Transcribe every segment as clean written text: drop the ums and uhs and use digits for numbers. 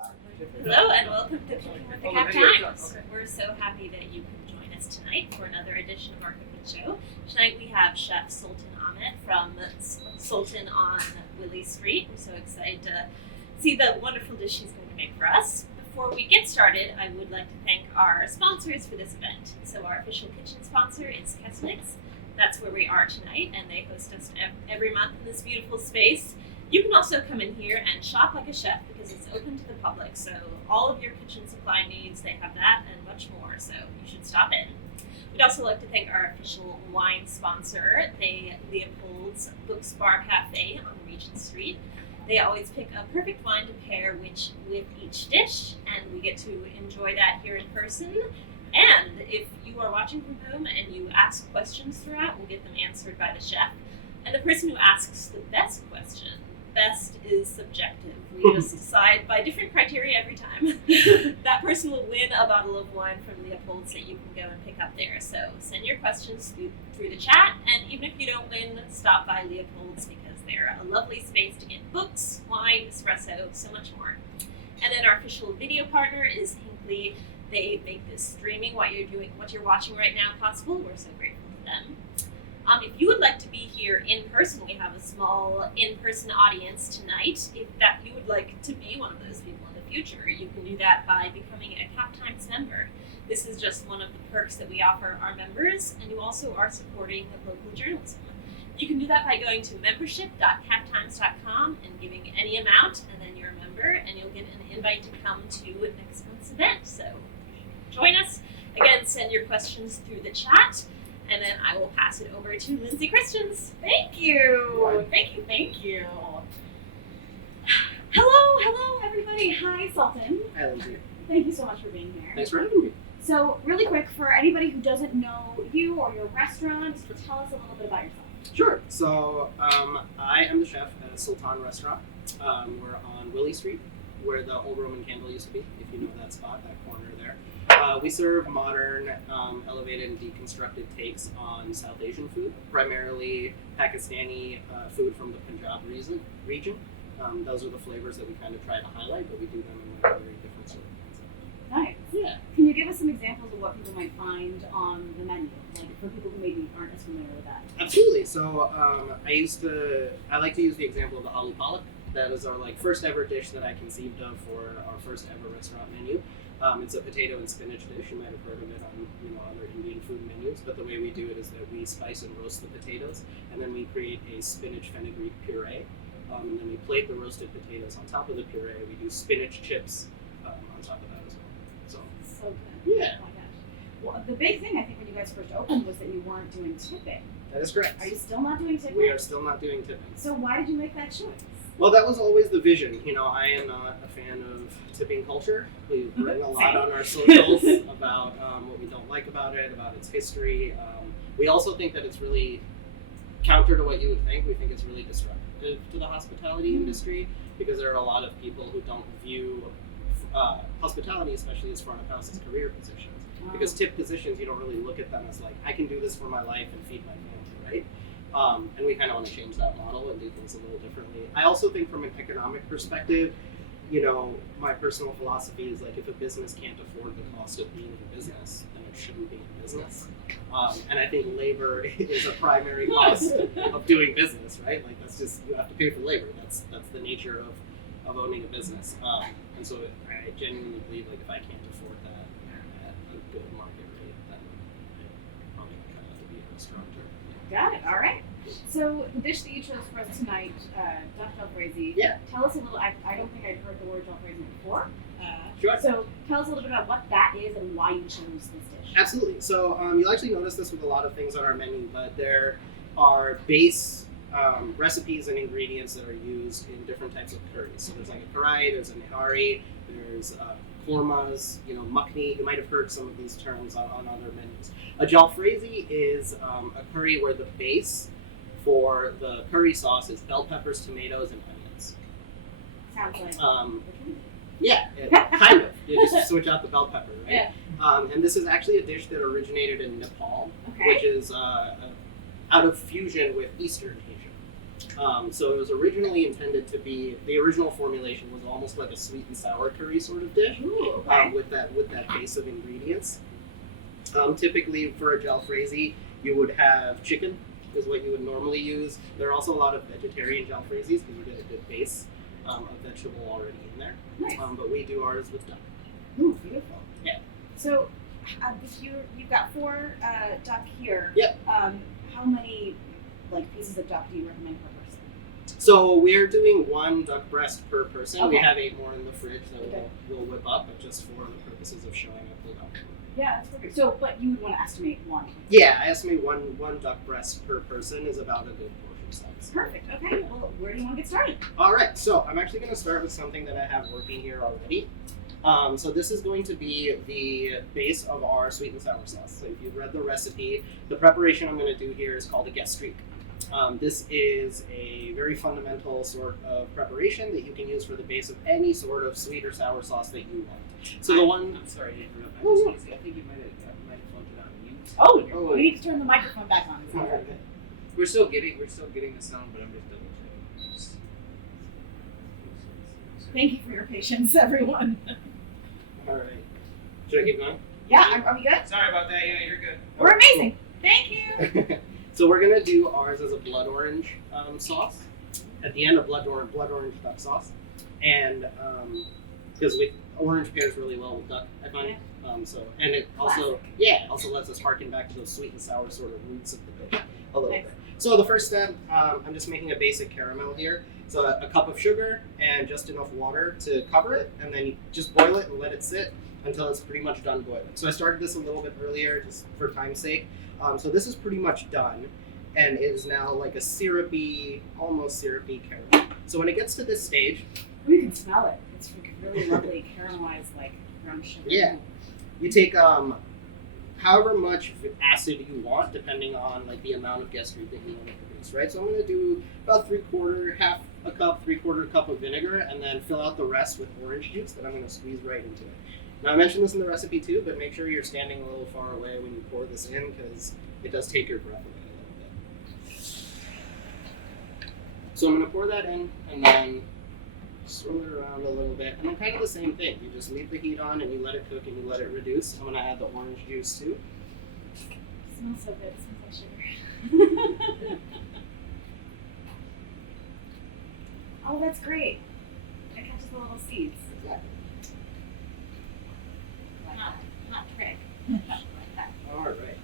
Hello and welcome to Cooking with the Cap Times. We're so happy that you can join us tonight for another edition of our cooking show. Tonight we have Chef Sultan Ahmed from Sultan on Willy Street. We're so excited to see the wonderful dish he's going to make for us. Before we get started, I would like to thank our sponsors for this event. So our official kitchen sponsor is Kesnick's. That's where we are tonight, and they host us every month in this beautiful space. You can also come in here and shop like a chef because it's open to the public. So all of your kitchen supply needs, they have that and much more. So you should stop in. We'd also like to thank our official wine sponsor, Leopold's Books Bar Cafe on Regent Street. They always pick a perfect wine to pair with each dish, and we get to enjoy that here in person. And if you are watching from home and you ask questions throughout, we'll get them answered by the chef. And the person who asks the best question, best is subjective. We just decide by different criteria every time. That person will win a bottle of wine from Leopold's that you can go and pick up there. So send your questions through the chat, and even if you don't win, stop by Leopold's because they're a lovely space to get books, wine, espresso, so much more. And then our official video partner is Hinkley. They make this streaming, what you're watching right now, possible. We're so grateful to them. If you would like to be here in person, we have a small in-person audience tonight. If that you would like to be one of those people in the future, you can do that by becoming a Cap Times member. This is just one of the perks that we offer our members, and you also are supporting local journalism. You can do that by going to membership.captimes.com and giving any amount, and then you're a member, and you'll get an invite to come to next month's event. So join us. Again, send your questions through the chat. And then I will pass it over to Lindsay Christians. Thank you. Thank you. Hello, everybody. Hi, Sultan. Hi, Lindsay. Thank you so much for being here. Thanks for having me. So, really quick, for anybody who doesn't know you or your restaurant, tell us a little bit about yourself. Sure. So, I am the chef at Sultan Restaurant. We're on Willy Street, where the old Roman candle used to be, if you know that spot, that corner there. We serve modern, elevated and deconstructed takes on South Asian food, primarily Pakistani food from the Punjab region. Those are the flavors that we kind of try to highlight, but we do them in like very different sort of Nice. Yeah. Can you give us some examples of what people might find on the menu, like for people who maybe aren't as familiar with that? Absolutely. So I like to use the example of the aloo palak. That is our first ever dish that I conceived of for our first ever restaurant menu. It's a potato and spinach dish. You might have heard of it on other Indian food menus. But the way we do it is that we spice and roast the potatoes, and then we create a spinach fenugreek puree. And then we plate the roasted potatoes on top of the puree. We do spinach chips on top of that as well. So good. Yeah. Oh my gosh. Well, the big thing I think when you guys first opened was that you weren't doing tipping. That is correct. Are you still not doing tipping? We are still not doing tipping. So why did you make that choice? Well, that was always the vision. I am not a fan of tipping culture. We've written a lot on our socials about what we don't like about it, about its history. We also think that it's really counter to what you would think. We think it's really disruptive to the hospitality industry because there are a lot of people who don't view hospitality, especially as front of house, as career positions. Wow. Because tip positions, you don't really look at them as like, I can do this for my life and feed my family, right? And we kind of want to change that model and do things a little differently. I also think from an economic perspective, my personal philosophy is like if a business can't afford the cost of being in business, then it shouldn't be in business. And I think labor is a primary cost of doing business, right? Like that's just, you have to pay for labor. That's the nature of owning a business. And so I genuinely believe like if I can't afford that at a good market rate, then I probably have to be a restaurateur. Got it. All right. So the dish that you chose for us tonight, duck jalfrezi. Yeah. Tell us a little. I don't think I'd heard the word jalfrezi before. Sure. So tell us a little bit about what that is and why you chose this dish. Absolutely. So you'll actually notice this with a lot of things on our menu, but there are base recipes and ingredients that are used in different types of curries. So there's like a karai, there's a nihari, there's kormas, makhni. You might have heard some of these terms on other menus. A jalfrezi is a curry where the base for the curry sauce is bell peppers, tomatoes, and onions. Sounds like yeah, kind of. You just switch out the bell pepper, right? Yeah. And this is actually a dish that originated in Nepal, Okay. which is out of fusion with Eastern Asia. So it was originally intended to be, the original formulation was almost like a sweet and sour curry sort of dish. Ooh, okay. With that base of ingredients. Typically for a jalfrezi, you would have chicken is what you would normally use. There are also a lot of vegetarian jalfrezis because you get a good base of vegetable already in there. Nice. But we do ours with duck. Ooh, beautiful. Yeah. So, you've got 4 duck here. Yep. How many pieces of duck do you recommend per person? So we're doing 1 duck breast per person. We Okay. have 8 more in the fridge that Okay. we'll whip up, but just for the purposes of showing up the duck. Yeah, that's perfect. So, but you would want to estimate 1. Yeah, I estimate one duck breast per person is about a good portion size. Perfect. Okay. Well, where do you want to get started? All right, so I'm actually going to start with something that I have working here already. So this is going to be the base of our sweet and sour sauce. So if you've read the recipe, the preparation I'm going to do here is called a gastrique. This is a very fundamental sort of preparation that you can use for the base of any sort of sweet or sour sauce that you want. So the one... I'm sorry to interrupt. I Oh, just yeah. want to say, I think you might have flunked it on mute. Oh, Oh. we need to turn the microphone back on. It's not Okay. very good. We're still getting the sound, but I'm just double checking. Thank you for your patience, everyone. All right. Should I keep going? Yeah, are we good? Sorry about that. Yeah, you're good. We're amazing. Thank you. So we're gonna do ours as a blood orange sauce. At the end of blood orange duck sauce, and because orange pairs really well with duck, I find. And it also Classic. lets us harken back to those sweet and sour sort of roots of the dish a little Nice. bit. So the first step, I'm just making a basic caramel here. So a cup of sugar and just enough water to cover it, and then you just boil it and let it sit until it's pretty much done boiling. So I started this a little bit earlier just for time's sake. So this is pretty much done and it is now like a syrupy, almost syrupy caramel. So when it gets to this stage, You can smell it. It's really lovely caramelized, brown sugar. Yeah. you take however much acid you want, depending on the amount of gastrique that you want to produce, right? So I'm going to do about half a cup, 3/4 cup of vinegar, and then fill out the rest with orange juice that I'm going to squeeze right into it. Now I mentioned this in the recipe too, but make sure you're standing a little far away when you pour this in because it does take your breath away a little bit. So I'm going to pour that in and then swirl it around a little bit, and then kind of the same thing. You just leave the heat on and you let it cook and you let it reduce. I'm going to add the orange juice too. It smells so good. It smells like sugar. Oh, that's great. It catches the little seeds. Exactly. Not trick. Like that. All right.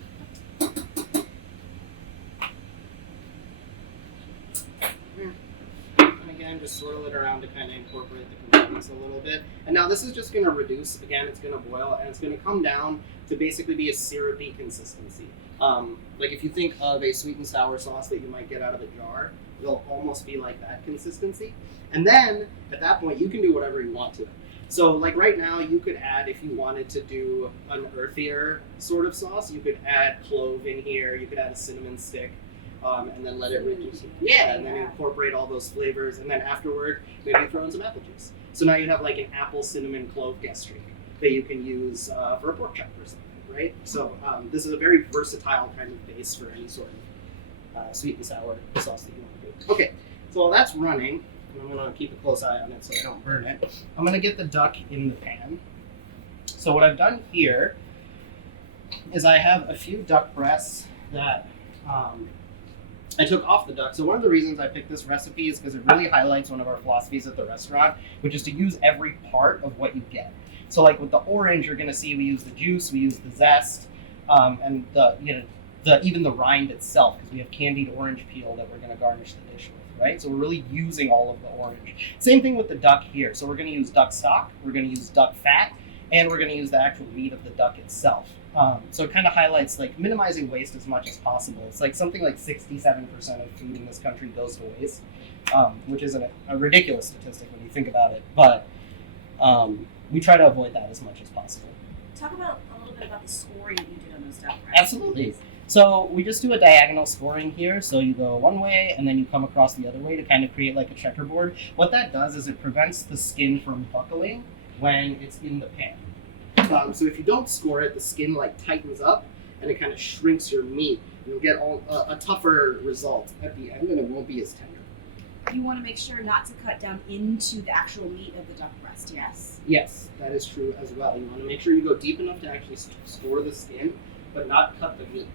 And again, just swirl it around to kind of incorporate the components a little bit. And now this is just going to reduce. Again, it's going to boil, and it's going to come down to basically be a syrupy consistency. Like if you think of a sweet and sour sauce that you might get out of a jar, it'll almost be like that consistency. And then at that point, you can do whatever you want to it. So like right now, you could add, if you wanted to do an earthier sort of sauce, you could add clove in here, you could add a cinnamon stick, and then let it reduce. Yeah, and then incorporate all those flavors, and then afterward, maybe throw in some apple juice. So now you have like an apple cinnamon clove gastrique that you can use for a pork chop or something, right? So this is a very versatile kind of base for any sort of sweet and sour sauce that you want to do. Okay, so while that's running, and I'm going to keep a close eye on it so I don't burn it, I'm going to get the duck in the pan. So what I've done here is I have a few duck breasts that I took off the duck. So one of the reasons I picked this recipe is because it really highlights one of our philosophies at the restaurant, which is to use every part of what you get. So like with the orange, you're going to see we use the juice, we use the zest, and even the rind itself, because we have candied orange peel that we're going to garnish the dish with, right? So we're really using all of the orange. Same thing with the duck here. So we're going to use duck stock, we're going to use duck fat, and we're going to use the actual meat of the duck itself. So it kind of highlights minimizing waste as much as possible. It's something like 67% of food in this country goes to waste, which is a ridiculous statistic when you think about it. But we try to avoid that as much as possible. Talk about a little bit about the scoring that you did on those duck breasts. Absolutely. So we just do a diagonal scoring here. So you go one way and then you come across the other way to kind of create like a checkerboard. What that does is it prevents the skin from buckling when it's in the pan. So if you don't score it, the skin tightens up and it kind of shrinks your meat. You'll get a tougher result at the end, and it won't be as tender. you want to make sure not to cut down into the actual meat of the duck breast, yes? Yes, that is true as well. You want to make sure you go deep enough to actually store the skin, but not cut the meat.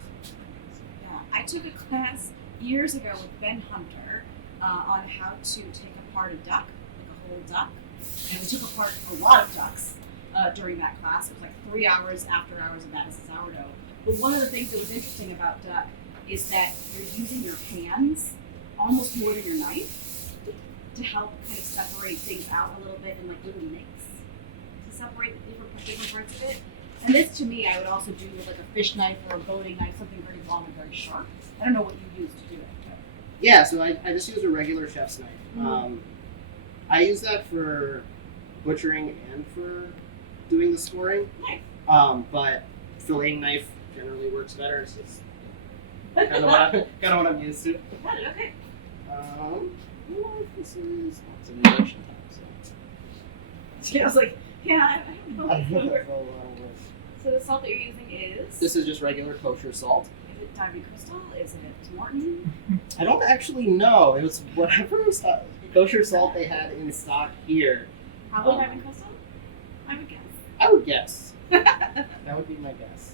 Yeah, I took a class years ago with Ben Hunter on how to take apart a duck, like a whole duck. And we took apart a lot of ducks during that class. It was like 3 hours after hours of that as a sourdough. But one of the things that was interesting about duck is that you're using your hands almost more than your knife to help kind of separate things out a little bit and like little nicks to separate the different parts of it. And this to me, I would also do with like a fish knife or a boating knife, something very long and very sharp. I don't know what you use to do it. Yeah, so I just use a regular chef's knife. Mm-hmm. I use that for butchering and for doing the scoring. Nice. But filleting knife generally works better. It's just kind of what I'm used to. Got it, okay. This is it's an induction type, so. Yeah, I was like, yeah, I don't I don't know. know. So the salt that you're using is? This is just regular kosher salt. Is it Diamond Crystal? Is it Morton? I don't actually know. It was whatever kosher salt they had in stock here. Probably Diamond Crystal? I would guess. I would guess. That would be my guess.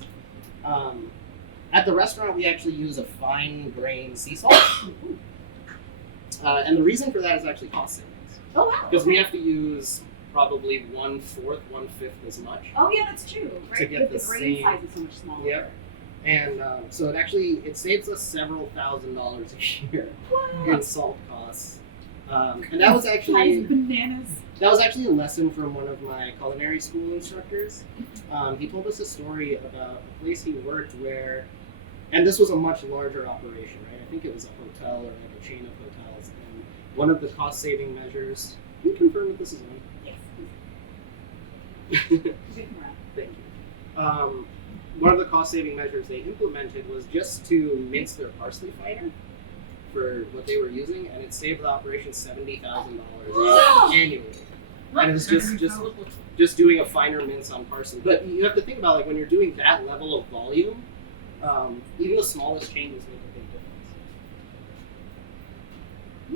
At the restaurant, we actually use a fine grain sea salt. And the reason for that is actually cost savings. Oh, wow. Because we have to use probably 1/4, 1/5 as much. Oh, yeah, that's true. Right? To get Because the the grain same- size is so much smaller. Yep. And so it saves us several $1,000s a year What? in salt costs. And that was That is actually bananas. a lesson from one of my culinary school instructors. He told us a story about a place he worked where, and this was a much larger operation, right? I think it was a hotel or like a chain of hotels. And one of the cost-saving measures. Can you confirm that this is on? Yes. Thank Good morale. you. One of the cost-saving measures they implemented was just to mince their parsley finer for what they were using, and it saved the operation $70,000 annually. And it was just doing a finer mince on parsley. But you have to think about, like, when you're doing that level of volume, even the smallest changes make a big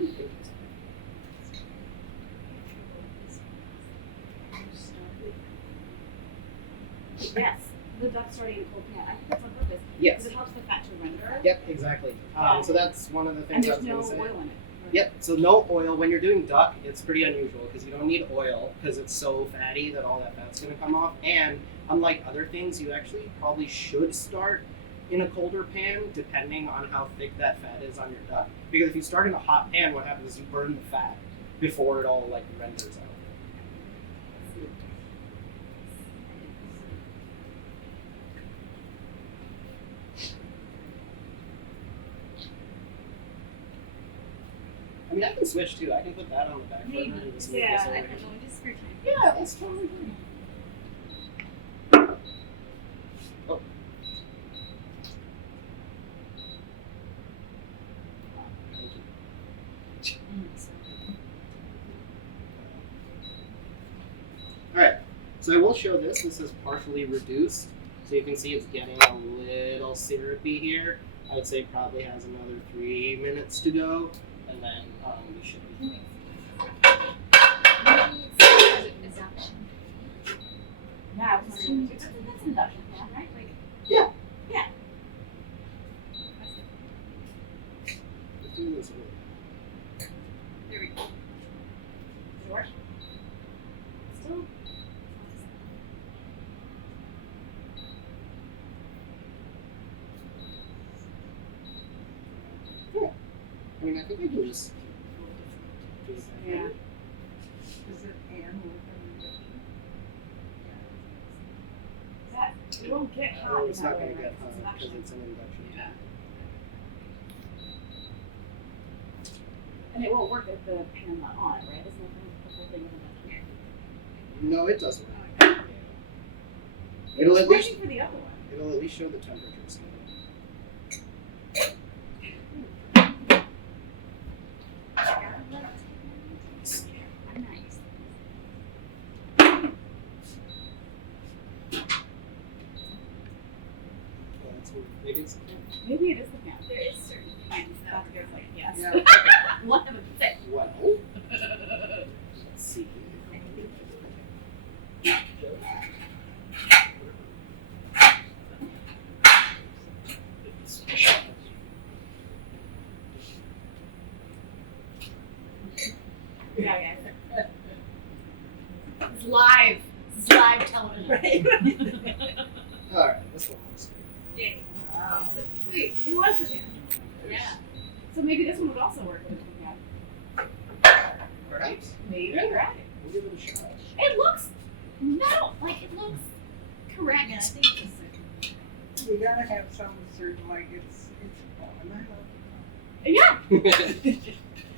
difference. Yes. The duck starting in a cold pan. I think that's on purpose. Yes. Because it helps the fat to render. Yep, exactly. So that's one of the And things I there's was no going to say. oil in it. Right? Yep, so no oil. When you're doing duck, it's pretty unusual because you don't need oil because it's so fatty that all that fat's going to come off. And unlike other things, you actually probably should start in a colder pan depending on how thick that fat is on your duck. Because if you start in a hot pan, what happens is you burn the fat before it all like renders out. I mean, I can switch too. I can put that on the back burner. And just move this over I here. can only just free time. Yeah, that's totally fine. Oh. Thank you. Alright, so I will show this. This is partially reduced. So you can see it's getting a little syrupy here. I would say probably has another 3 minutes to go. And then we should be Yeah, I was wondering. That's an induction pan, right? Like, Yeah. Yeah. Let's do this one. There we go. George? Still? I mean, I think I can just do it. Yeah. Is it pan with an induction? That, it won't get hot. Oh, in it's that not way, going to right? get hot It's an because induction. it's an induction. Yeah. And it won't work if the pan's not on, right? Isn't that the whole thing with induction? No, it doesn't. It'll at least Waiting for the other one. it'll at least show the temperature scale. Nice. Well, that's weird. Maybe it's Maybe it is the pan. There is certain That's good. Like, yes. yeah. Okay. One of them thick. Well, Yeah, guys. It's live. It's live television. Right. All right, this one looks good. Yay. Wow. Sweet. It was the pan. Yeah. So maybe this one would also work with the pan. Perhaps. Maybe, Yeah. right? We'll give it a shot. It looks metal. Like it looks correct. Yeah, I think it's the same. We gotta have some certain, like, it's fun. Yeah.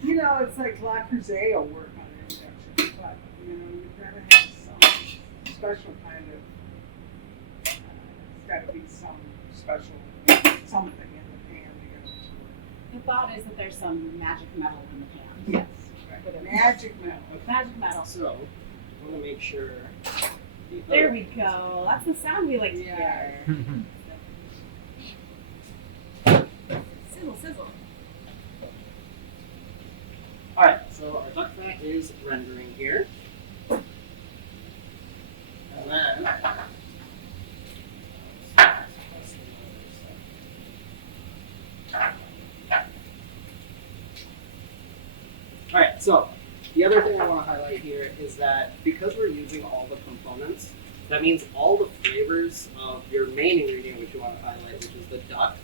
You know, it's like La Creuset will work on induction, but, you know, you gotta have some special kind of, it's gotta be some special, something in the pan to get it to work. The thought is that there's some magic metal in the pan. Yes, right. Magic metal. Magic metal. So, I want to make sure. There we go. That's the sound we like to Yeah. hear. Sizzle, sizzle. All right, so our duck fat is rendering here, and then. All right, so the other thing I want to highlight here is that because we're using all the components, that means all the flavors of your main ingredient, which you want to highlight, which is the duck,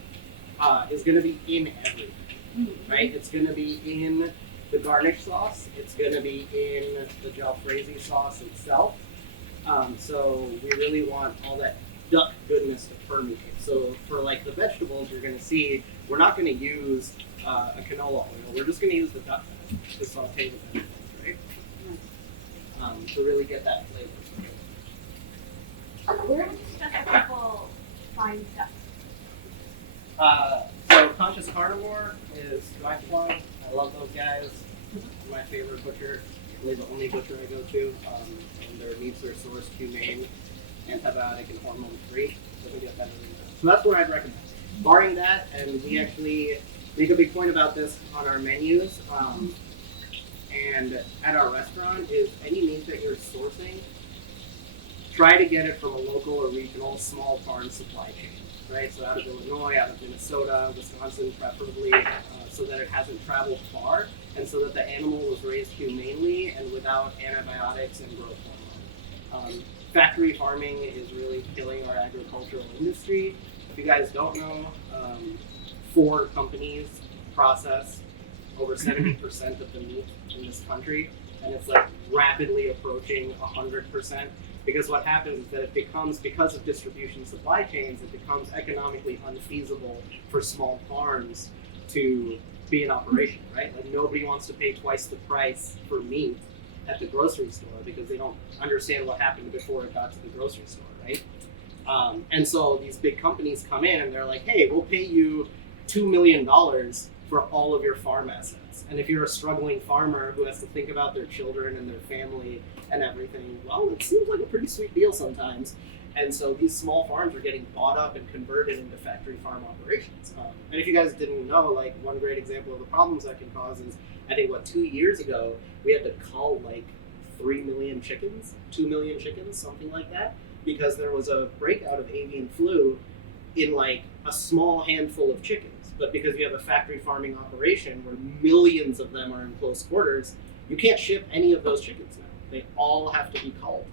is going to be in everything, right? It's going to be in the garnish sauce. It's going to be in the jalfrezi sauce itself. So we really want all that duck goodness to permeate. So for like the vegetables, you're going to see we're not going to use a canola oil. We're just going to use the duck fat to saute the vegetables, right? To really get that flavor. Where would you suggest that people find ducks? So Conscious Carnivore is Dry Plug. I love those guys. My favorite butcher, really the only butcher I go to. And their meats are sourced humane, antibiotic and hormone free. Doesn't get better than that. So that's what I'd recommend. Barring that, and we actually make a big point about this on our menus and at our restaurant, is any meat that you're sourcing, try to get it from a local or regional small farm supply chain, right? So out of Illinois, out of Minnesota, Wisconsin preferably, so that it hasn't traveled far, and so that the animal was raised humanely and without antibiotics and growth hormone. Factory farming is really killing our agricultural industry. If you guys don't know, 4 companies process over 70% of the meat in this country, and it's like rapidly approaching 100%. Because what happens is that it becomes, because of distribution supply chains, it becomes economically unfeasible for small farms to be in operation, right? Like nobody wants to pay twice the price for meat at the grocery store because they don't understand what happened before it got to the grocery store, right? And so these big companies come in and they're like, hey, we'll pay you $2 million for all of your farm assets. And if you're a struggling farmer who has to think about their children and their family and everything, well, it seems like a pretty sweet deal sometimes. And so these small farms are getting bought up and converted into factory farm operations. And if you guys didn't know, like one great example of the problems that can cause is, I think 2 years ago, we had to cull like 3 million chickens, 2 million chickens, something like that, because there was a breakout of avian flu in like a small handful of chickens. But because you have a factory farming operation where millions of them are in close quarters, you can't ship any of those chickens now. They all have to be culled,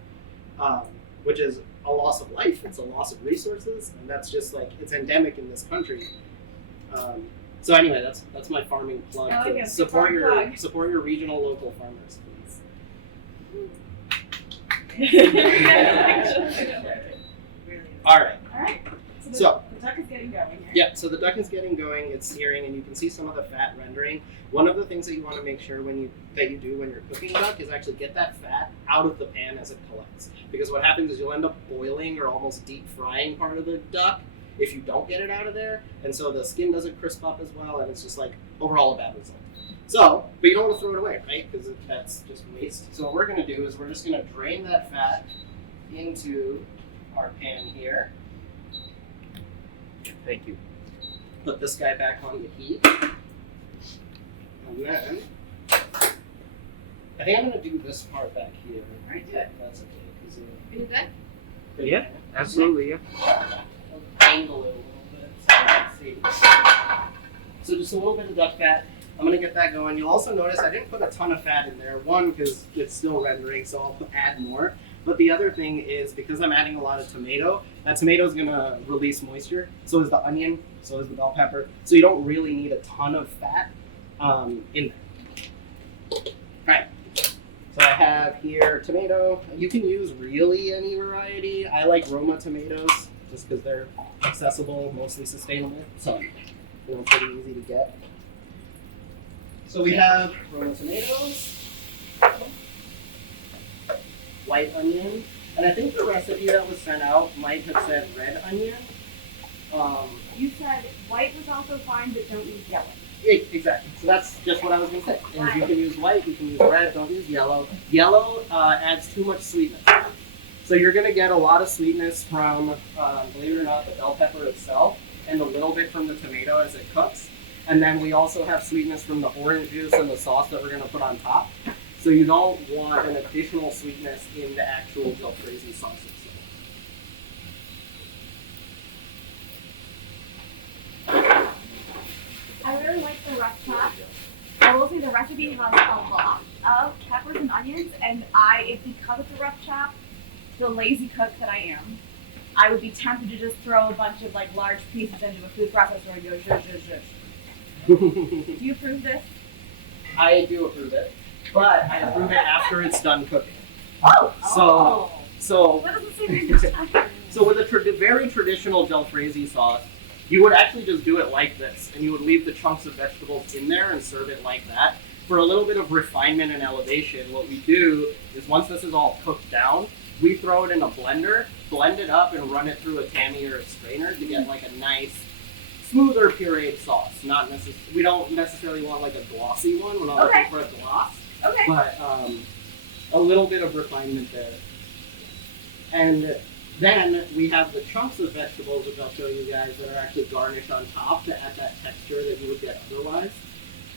which is a loss of life. It's a loss of resources, and that's just like, it's endemic in this country. So anyway, that's my farming plug. I like it. Support Farm plug. support your regional local farmers, please. All right. All right. So the duck is getting going here. yeah, so the duck is getting going. It's searing, and you can see some of the fat rendering. One of the things that you want to make sure when you do when you're cooking duck is actually get that fat out of the pan as it collects. Because what happens is you'll end up boiling or almost deep frying part of the duck if you don't get it out of there, and so the skin doesn't crisp up as well, and it's just like overall a bad result. So, but you don't want to throw it away, right? Because that's just waste. So what we're going to do is we're just going to drain that fat into our pan here. Thank you. Put this guy back on the heat. And then, I think I'm going to do this part back here. All right, do it. That's okay. Cause Are you good? Yeah, absolutely, yeah. I'll angle it a little bit so you can see. So just a little bit of duck fat I'm gonna get that going. You'll also notice I didn't put a ton of fat in there. One, because it's still rendering, so I'll add more. But the other thing is because I'm adding a lot of tomato, that tomato is gonna release moisture. So is the onion, so is the bell pepper. So you don't really need a ton of fat in there. Alright, so I have here tomato. You can use really any variety. I like Roma tomatoes just because they're accessible, mostly sustainable. So, pretty easy to get. So we have Roma tomatoes, white onion, and I think the recipe that was sent out might have said red onion. You said white was also fine, but don't use yellow. Exactly. So that's just what I was going to say. Is you can use white, you can use red, don't use yellow. Yellow adds too much sweetness. So you're going to get a lot of sweetness from, believe it or not, the bell pepper itself, and a little bit from the tomato as it cooks. And then we also have sweetness from the orange juice and the sauce that we're going to put on top. So you don't want an additional sweetness in the actual jalfrezi sauce itself. I really like the rough chop. I will say the recipe has a lot of peppers and onions, and because it's a rough chop, the lazy cook that I am, I would be tempted to just throw a bunch of like large pieces into a food processor and go zhush, zhush, zhush. Do you approve this? I do approve it, but I approve it after it's done cooking. Oh! So What does it say there's no time? So with a very traditional jalfrezi sauce, you would actually just do it like this, and you would leave the chunks of vegetables in there and serve it like that. For a little bit of refinement and elevation, what we do is once this is all cooked down, we throw it in a blender, blend it up, and run it through a tammy or a strainer to get like a nice, smoother pureed sauce. We don't necessarily want like a glossy one. We're not looking for a gloss, but a little bit of refinement there. And then we have the chunks of vegetables, which I'll show you guys, that are actually garnished on top to add that texture that you would get otherwise.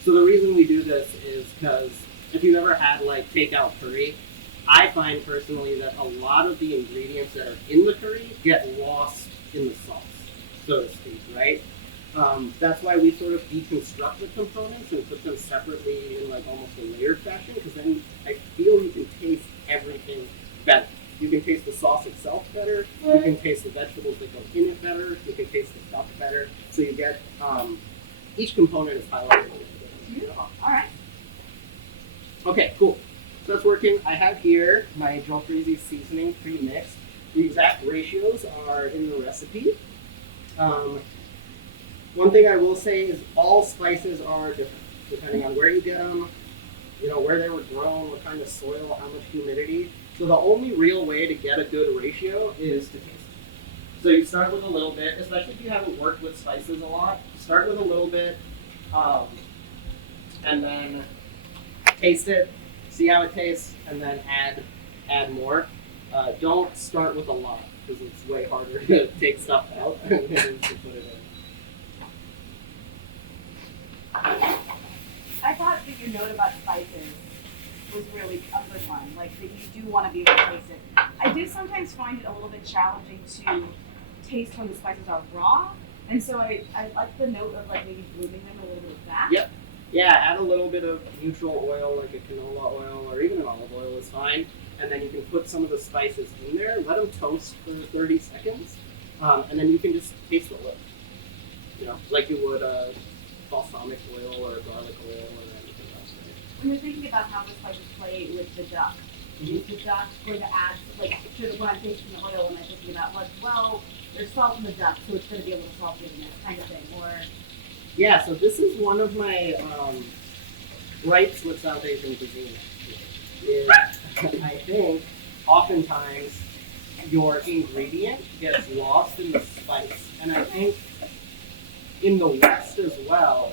So the reason we do this is because if you've ever had like takeout curry, I find personally that a lot of the ingredients that are in the curry get lost in the sauce, so to speak, right? That's why we sort of deconstruct the components and put them separately in like almost a layered fashion, because then I feel you can taste everything better. You can taste the sauce itself better, you can taste the vegetables that go in it better, you can taste the stuff better, so you get, each component is highlighted. Beautiful. All right. Okay, cool. So that's working. I have here my jalfrezi seasoning pre-mixed. The exact ratios are in the recipe. One thing I will say is all spices are different, depending on where you get them, where they were grown, what kind of soil, how much humidity. So the only real way to get a good ratio is to taste it. So you start with a little bit, especially if you haven't worked with spices a lot. Start with a little bit, and then taste it, see how it tastes, and then add more. Don't start with a lot, because it's way harder to take stuff out than to put it in. I thought that your note about spices was really a good one, like that you do want to be able to taste it. I do sometimes find it a little bit challenging to taste when the spices are raw, and so I like the note of like maybe blooming them a little bit of that. Yep. Yeah, add a little bit of neutral oil, like a canola oil, or even an olive oil is fine, and then you can put some of the spices in there, let them toast for 30 seconds, and then you can just taste the oil, like you would balsamic oil or garlic oil or anything else. When you're thinking about how the spices play with the duck, is the duck going to add, like, when I'm tasting the oil, am I thinking about, like, well, there's salt in the duck, so it's going to be a little salty in this kind of thing, or? Yeah, so this is one of my gripes with South Asian cuisine, is I think oftentimes your ingredient gets lost in the spice. And I think in the West as well,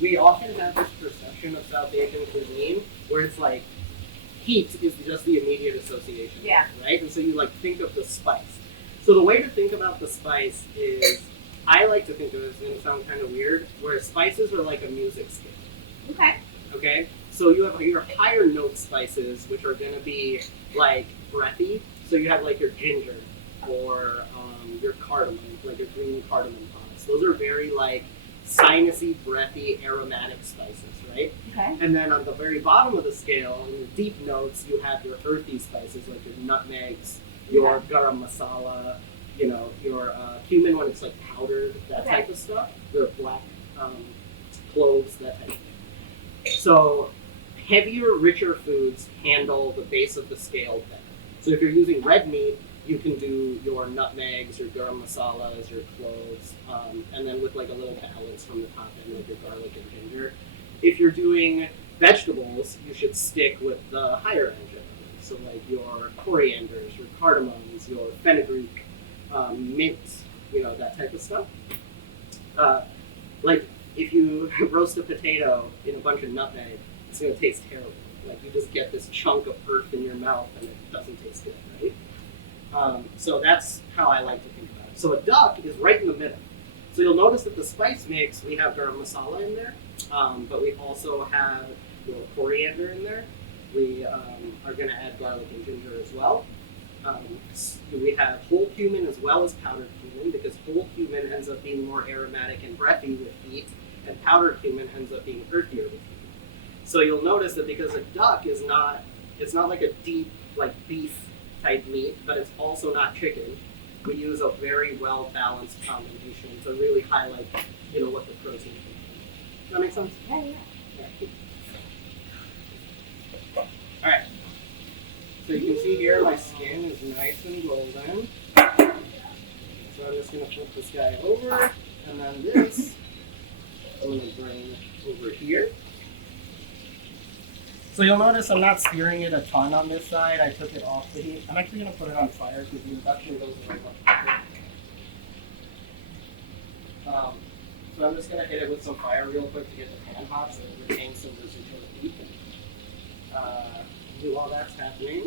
we often have this perception of South Asian cuisine where it's like heat is just the immediate association, yeah, right? And so you like think of the spice. So the way to think about the spice is, I like to think of it, it's going to sound kind of weird, where spices are like a music scale. Okay? So you have your higher note spices, which are going to be like breathy. So you have like your ginger or your cardamom, like your green cardamom pods. Those are very like sinusy, breathy, aromatic spices, right? Okay. And then on the very bottom of the scale, in the deep notes, you have your earthy spices like your nutmegs, your garam masala, your cumin when it's like powdered, that type of stuff. The black cloves, that type of thing. So heavier, richer foods handle the base of the scale better. So if you're using red meat, you can do your nutmegs, your garam masalas, your cloves, and then with like a little balance from the top end, like your garlic and ginger. If you're doing vegetables, you should stick with the higher end generally. So like your corianders, your cardamoms, your fenugreek, mint, that type of stuff. Like if you roast a potato in a bunch of nutmeg, it's going to taste terrible. Like you just get this chunk of earth in your mouth and it doesn't taste good, right? So that's how I like to think about it. So a duck is right in the middle. So you'll notice that the spice mix, we have garam masala in there, but we also have coriander in there. We are going to add garlic and ginger as well. We have whole cumin as well as powdered cumin, because whole cumin ends up being more aromatic and breathy with heat, and powdered cumin ends up being earthier with heat. So you'll notice that because a duck is not, it's not like a deep like beef type meat, but it's also not chicken. We use a very well balanced combination to really highlight, what the protein is. Does that make sense? Yeah. All right. So you can see here my skin is nice and golden. So I'm just going to flip this guy over, and then this I'm going to bring over here. So you'll notice I'm not searing it a ton on this side. I took it off the heat. I'm actually going to put it on fire because the induction goes away much quicker. So I'm just going to hit it with some fire real quick to get the pan hot so it retains some residual heat. While that's happening,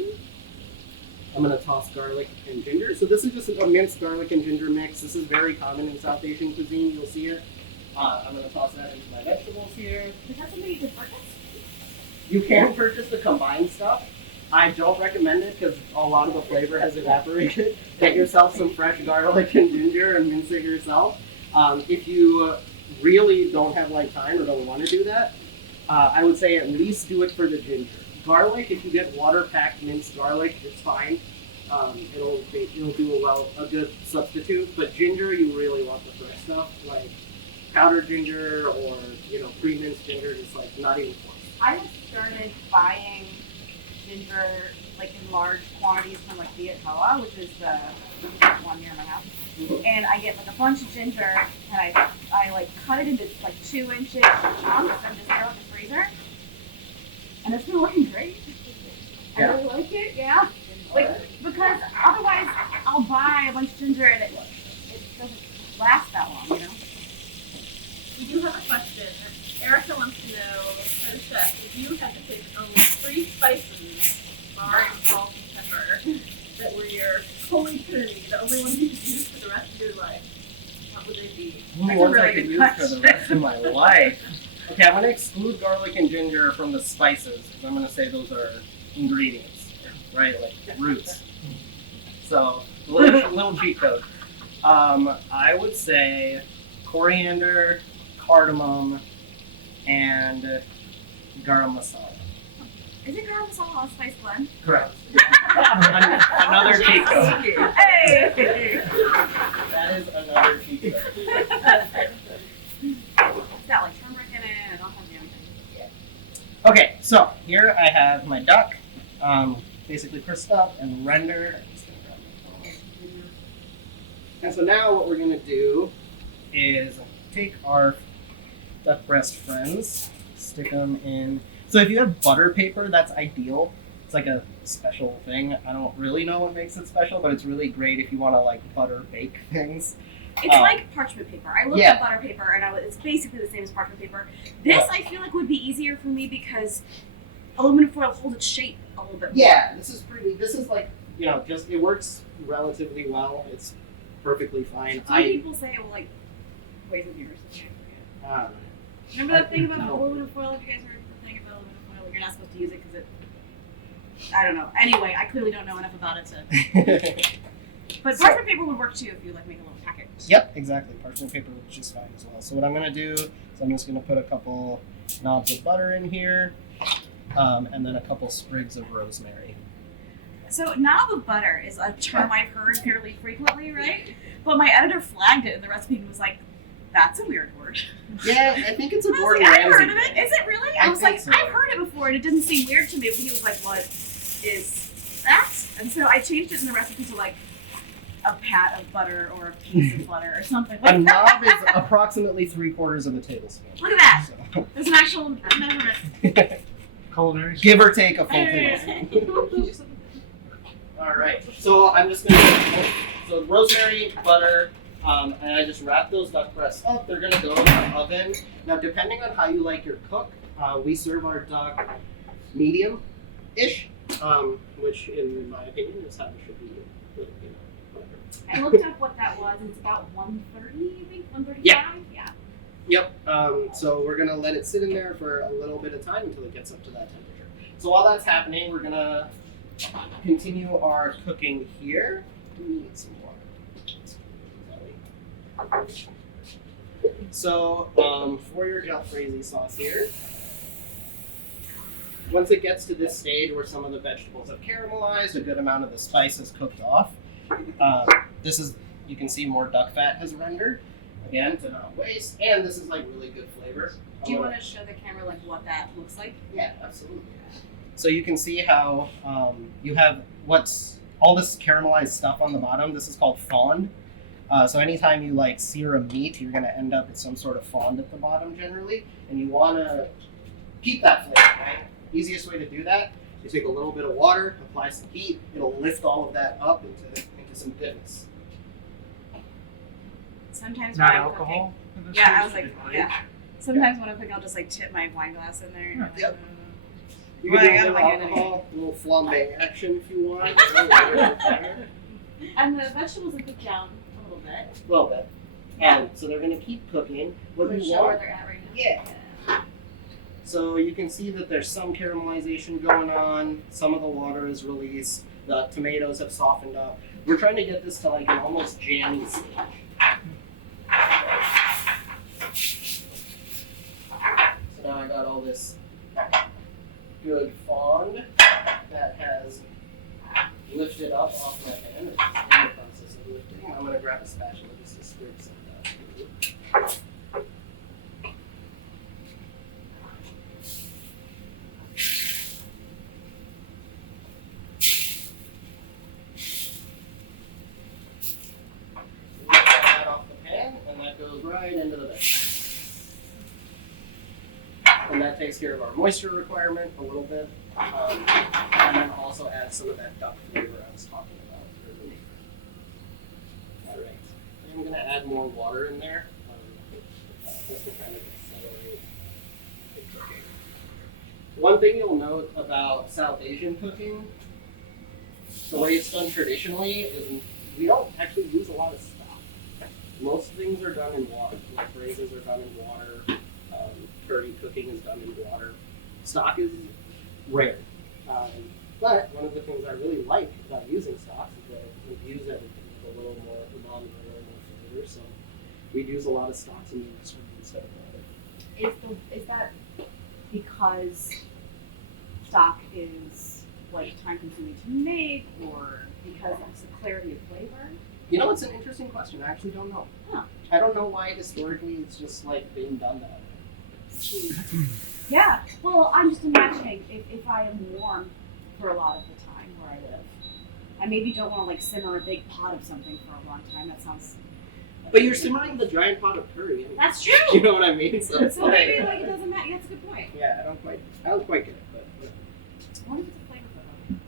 I'm going to toss garlic and ginger. So this is just a minced garlic and ginger mix. This is very common in South Asian cuisine. You'll see it. I'm going to toss that into my vegetables here. Is that something you can purchase? You can purchase the combined stuff. I don't recommend it because a lot of the flavor has evaporated. Get yourself some fresh garlic and ginger and mince it yourself. If you really don't have time or don't want to do that, I would say at least do it for the ginger. Garlic, if you get water-packed minced garlic, it's fine. It'll do a good substitute. But ginger, you really want the fresh stuff, like powdered ginger or pre-minced ginger, just not even close. I have started buying ginger in large quantities from Viet Hoa, which is the one near my house. And I get a bunch of ginger, and I cut it into 2-inch chunks and just throw it in the freezer. And it's been working great. I really like it, yeah. Because otherwise I'll buy a bunch of ginger and it doesn't last that long, We do have a question. Erica wants to know, as a chef, if you had to pick only 3 spices, barring salt and pepper, that were your holy trinity, the only ones you could use for the rest of your life, what would they be? Only ones I could use for the rest of my life. Okay, I'm going to exclude garlic and ginger from the spices because I'm going to say those are ingredients, right? Like roots. So, a little cheat code. I would say coriander, cardamom, and garam masala. Is it garam masala a spice blend? Correct. Another cheat code. Hey! That is another cheat code. It's got turmeric in it. I don't have the anything. Okay, so here I have my duck, basically crisped up and rendered. And so now what we're going to do is take our duck breast friends, stick them in. So if you have butter paper, that's ideal. It's like a special thing. I don't really know what makes it special, but it's really great if you want to butter bake things. It's like parchment paper. I looked at butter paper, and it's basically the same as parchment paper. This I feel would be easier for me because aluminum foil holds its shape a little bit more. Yeah, this is just it works relatively well. It's perfectly fine. Some people say it will poison you or something. Remember that thing about aluminum foil? Have you guys heard the thing about aluminum foil? You're not supposed to use it because I don't know. Anyway, I clearly don't know enough about it to. But So- parchment paper would work too if you like make a little packet. Yep, exactly. Parchment paper works just fine as well. So what I'm gonna do is I'm just gonna put a couple knobs of butter in here, and then a couple sprigs of rosemary. So knob of butter is a term I've heard fairly frequently, right? But my editor flagged it in the recipe and was like, "That's a weird word." Yeah, I think it's a I was Gordon like, I've Ramsay heard of it. thing. Is it really? I I was think like, so. I've heard it before, and it didn't seem weird to me. But he was like, "What is that?" And so I changed it in the recipe to like a pat of butter or a piece of butter or something. A Like knob is approximately 3/4 of a tablespoon. Look at that. So, There's an actual measurement. Culinary. give or take a full tablespoon. All right. So I'm just gonna so rosemary, butter, and I just wrap those duck breasts up. They're gonna go in the oven. Now, depending on how you like your cook, we serve our duck medium-ish, which, in my opinion, is how it should be. Whatever. I looked up what that was. It's about 130, I think. 135. Yeah. Yep. So we're gonna let it sit in there for a little bit of time until it gets up to that temperature. So while that's happening, we're gonna continue our cooking here. We need some water. So for your jalfrezi sauce here, once it gets to this stage where some of the vegetables have caramelized, a good amount of the spice is cooked off. This is, you can see more duck fat has rendered. Again, to not waste, and this is like really good flavor. Do you want to show the camera like what that looks like? Yeah, absolutely. So you can see how you have what's all this caramelized stuff on the bottom. This is called fond. So anytime you like sear a meat, you're going to end up with some sort of fond at the bottom generally, and you want to keep that flavor. Right? Easiest way to do that: you take a little bit of water, apply some heat. It'll lift all of that up into some goodness. Sometimes Not when I'm alcohol. in this Yeah, I case? was like, yeah. Sometimes when I'm cooking, I'll just like tip my wine glass in there. And like, Yep. You Well, can I do a got little my hand alcohol, a little flambe action if you want. And the vegetables will cook down a little bit. A little bit. Yeah. So they're going to keep cooking. What Wanna do you show where want? they're at right now. Yeah. So you can see that there's some caramelization going on. Some of the water is released. The tomatoes have softened up. We're trying to get this to like an almost jammy stage. So now I got all this good fond that has lifted up off my pan. It's in the process of lifting. I'm going to grab a spatula just to scrape some of that. Lift that off the pan, and that goes right into the bag. And that takes care of our moisture requirement a little bit, and then also adds some of that duck flavor I was talking about earlier. All right, I'm going to add more water in there, just to kind of accelerate the cooking. One thing you'll note about South Asian cooking, the way it's done traditionally, is we don't actually use a lot of stock. Most things are done in water. Like braises are done in water. Curry cooking is done in water. Stock is rare. But one of the things I really like about using stocks is that it imbues everything with a little more umami, a little more flavor. So we'd use a lot of stocks in the restaurant instead of water. Is that because stock is like time consuming to make, or because it's the clarity of flavor? You know, it's an interesting question. I actually don't know. Huh. I don't know why historically it's just like been done that way. Yeah. Well, I'm just imagining if I am warm for a lot of the time where I live, I maybe don't want to like simmer a big pot of something for a long time. That sounds. But you're simmering the giant pot of curry. And That's true. you know what I mean? So, it's So maybe like it doesn't matter. Yeah, that's a good point. yeah, I don't quite get it, but What if it's a flavor profile?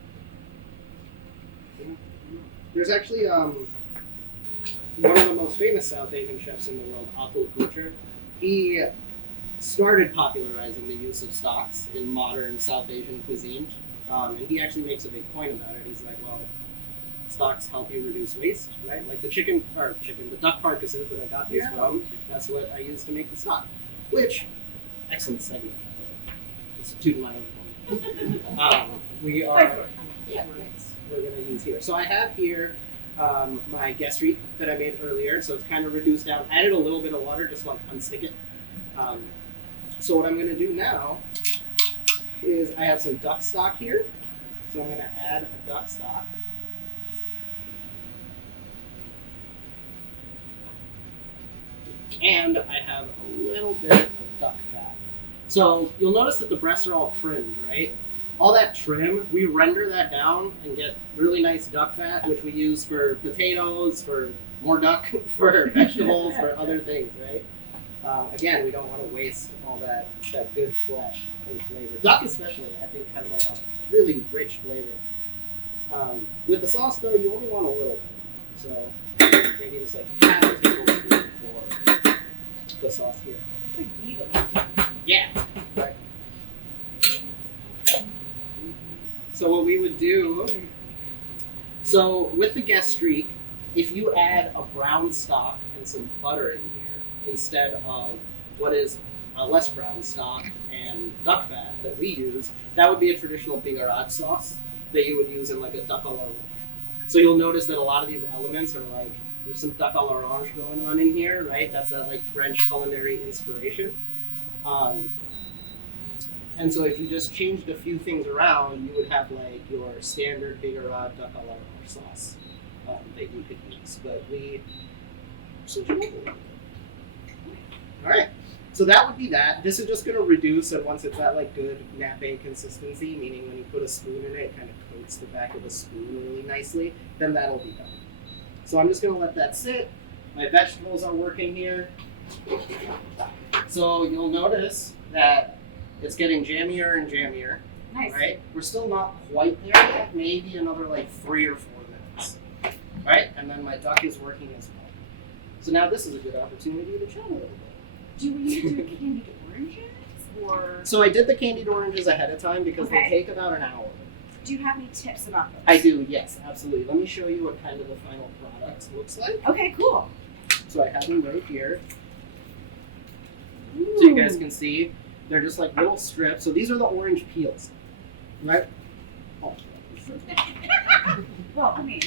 there's actually one of the most famous South Asian chefs in the world, Atul Kuchar. He started popularizing the use of stocks in modern South Asian cuisine, and he actually makes a big point about it. He's like, well, stocks help you reduce waste, right? Like the the duck carcasses that I got these from, that's what I use to make the stock. Which, excellent segment. Just to my own point. We're going to use here. So I have here my guest streak that I made earlier, so it's kind of reduced down. Added a little bit of water just to like unstick it. So what I'm going to do now is I have some duck stock here, so I'm going to add a duck stock. And I have a little bit of duck fat. So you'll notice that the breasts are all trimmed, right? All that trim, we render that down and get really nice duck fat, which we use for potatoes, for more duck, for vegetables, for other things, right? Again, we don't want to waste all that good flesh and flavor. Duck especially, I think, has like a really rich flavor. With the sauce, though, you only want a little bit. So maybe just like half a tablespoon for the sauce here. It's like ghee, but Yeah. Right. So what we would do, so with the guest streak, if you add a brown stock and some butter in here instead of what is a less brown stock and duck fat that we use, that would be a traditional bigarade sauce that you would use in like a duck à l'orange. So you'll notice that a lot of these elements are like, there's some duck à l'orange going on in here, right? That's that like French culinary inspiration. And so if you just changed a few things around, you would have like your standard bigarade duck à l'orange sauce that you could use. But we switch it up a little bit. All right, so that would be that. This is just going to reduce, and once it's at like good nappe consistency, meaning when you put a spoon in it, it kind of coats the back of the spoon really nicely, then that'll be done. So I'm just going to let that sit. My vegetables are working here. So you'll notice that it's getting jammier and jammier, nice. right? We're still not quite there yet, maybe another like 3 or 4 minutes, right? And then my duck is working as well. So now this is a good opportunity to chat a little bit. Do we need to do candied oranges or? So I did the candied oranges ahead of time because Okay. they take about an hour. Do you have any tips about those? I do, yes, absolutely. Let me show you what kind of the final product looks like. Okay, cool. So I have them right here. So you guys can see, they're just like little strips. So these are the orange peels, right? Oh. Well, I mean,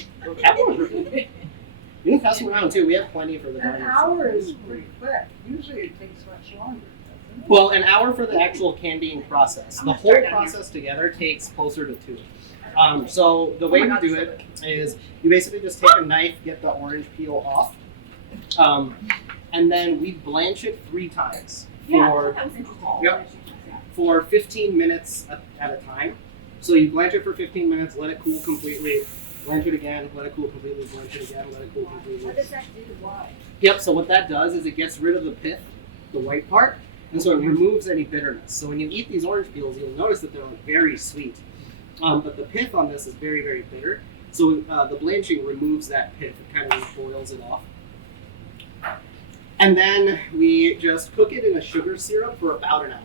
You can pass them around too. We have plenty for the An diners. hour is pretty quick. Usually it takes much longer, doesn't it? Well, an hour for the actual candying process. I'm The gonna whole start down process together takes closer to 2. So the way my we God, do so it is you basically just take a knife, get the orange peel off, and then we blanch it 3 times yeah, for that was interesting. Yep. Yeah. for 15 minutes at a time. So you blanch it for 15 minutes, let it cool completely, blanch it again, let it cool completely, blanch it again, let it cool completely. What does that do? Why? Yep, so what that does is it gets rid of the pith, the white part, and so it removes any bitterness. So when you eat these orange peels, you'll notice that they're like very sweet. But the pith on this is very, very bitter. So the blanching removes that pith, it kind of just boils it off. And then we just cook it in a sugar syrup for about an hour.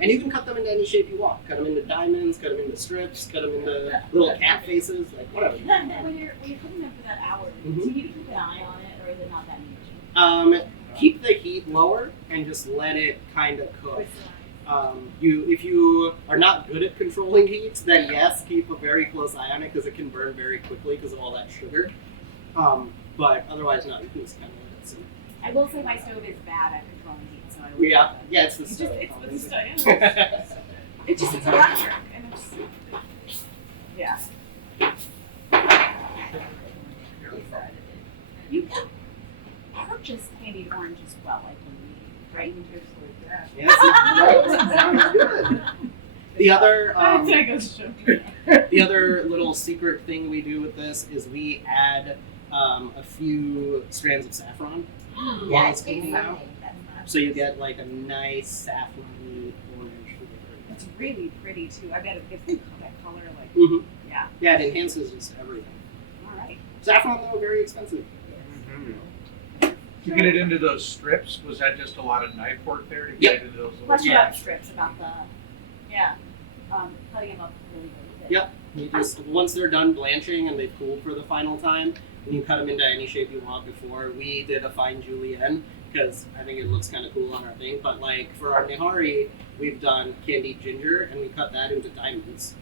And you can cut them into any shape you want. Cut them into diamonds, cut them into strips, cut them into little cat faces, like whatever. When you're cooking them for that hour, Mhm. do you need to keep an eye on it, or is it not that huge? Keep the heat lower and just let it kind of cook. If you are not good at controlling heat, then yes, keep a very close eye on it because it can burn very quickly because of all that sugar. But otherwise, no, you can just kind of let it sit. I will say my stove is bad at controlling heat, so I will. Yeah, it's the It's stove. the stove. It's electric, and it's yeah. You can purchase candied orange as well, I believe, right? Just like that. Yes, sounds good. The other, The the other little secret thing we do with this is we add a few strands of saffron while it's cooking out. So you get like a nice saffron orange flavor. It's really pretty too. I bet it gives that color like Mm-hmm. yeah. Yeah, it enhances just everything. All right. Saffron though, very expensive. To get it into those strips, was that just a lot of knife work there to Yep. get it into those little Plus you Yeah. got strips about the cutting them up really good. Yep. You just once they're done blanching and they've cooled for the final time, and you cut them into any shape you want. Before we did a fine julienne because I think it looks kind of cool on our thing. But like for our nihari, we've done candied ginger and we cut that into diamonds.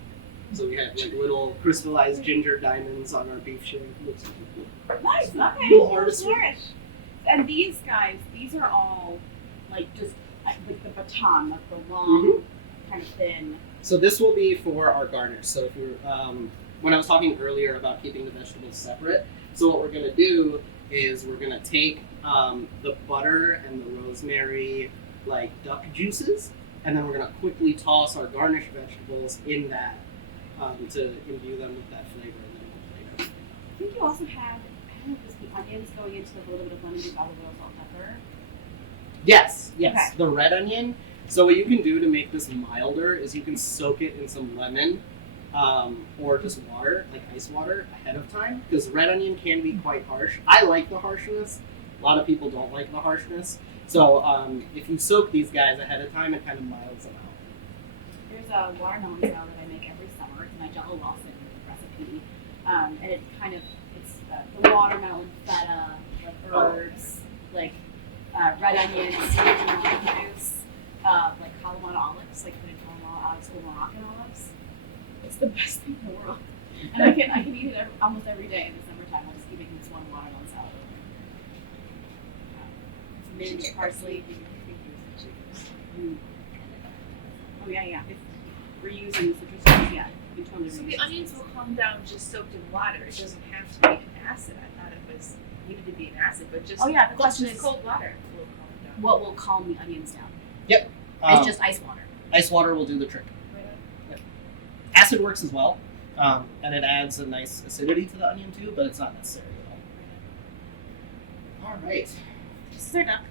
So we have like little crystallized ginger diamonds on our beef shin. Looks really cool. Nice. Okay. Little artist work. Flourish. And these guys, these are all like just with the baton, like the long, kind of thin. So this will be for our garnish. So if you're, when I was talking earlier about keeping the vegetables separate, so what we're gonna do is we're gonna take the butter and the rosemary, like duck juices, and then we're gonna quickly toss our garnish vegetables in that to imbue them with that flavor, and then we'll plate them. I think you also have, I don't know if it's the onions going into like a little bit of lemon juice, olive oil, salt, pepper. Yes. Okay. The red onion. So what you can do to make this milder is you can soak it in some lemon or just water, like ice water, ahead of time, because red onion can be quite harsh. I like the harshness. A lot of people don't like the harshness. So if you soak these guys ahead of time, it kind of milds them out. There's a watermelon salad that I make every summer. It's my Jello Lawson recipe, and it kind of it's the watermelon feta, like herbs, like red onions, lemon juice, like Kalamata olives, like put in Kalamata olives or Moroccan olives. It's the best thing in the world, and I can eat it almost every day in the summertime. I'll just keep making this one watermelon salad. Mint, parsley. Oh yeah. If we're using the citrus juice, yeah, you can totally So reuse the it. onions will calm down just soaked in water. It doesn't have to be an acid. I thought it was needed to be an acid, but just Oh yeah, the question just is cold water will calm it down. what will calm the onions down? Um, It's just ice water. ice water will do the trick. Acid works as well, and it adds a nice acidity to the onion too, but it's not necessary at all. All right. This is our duck.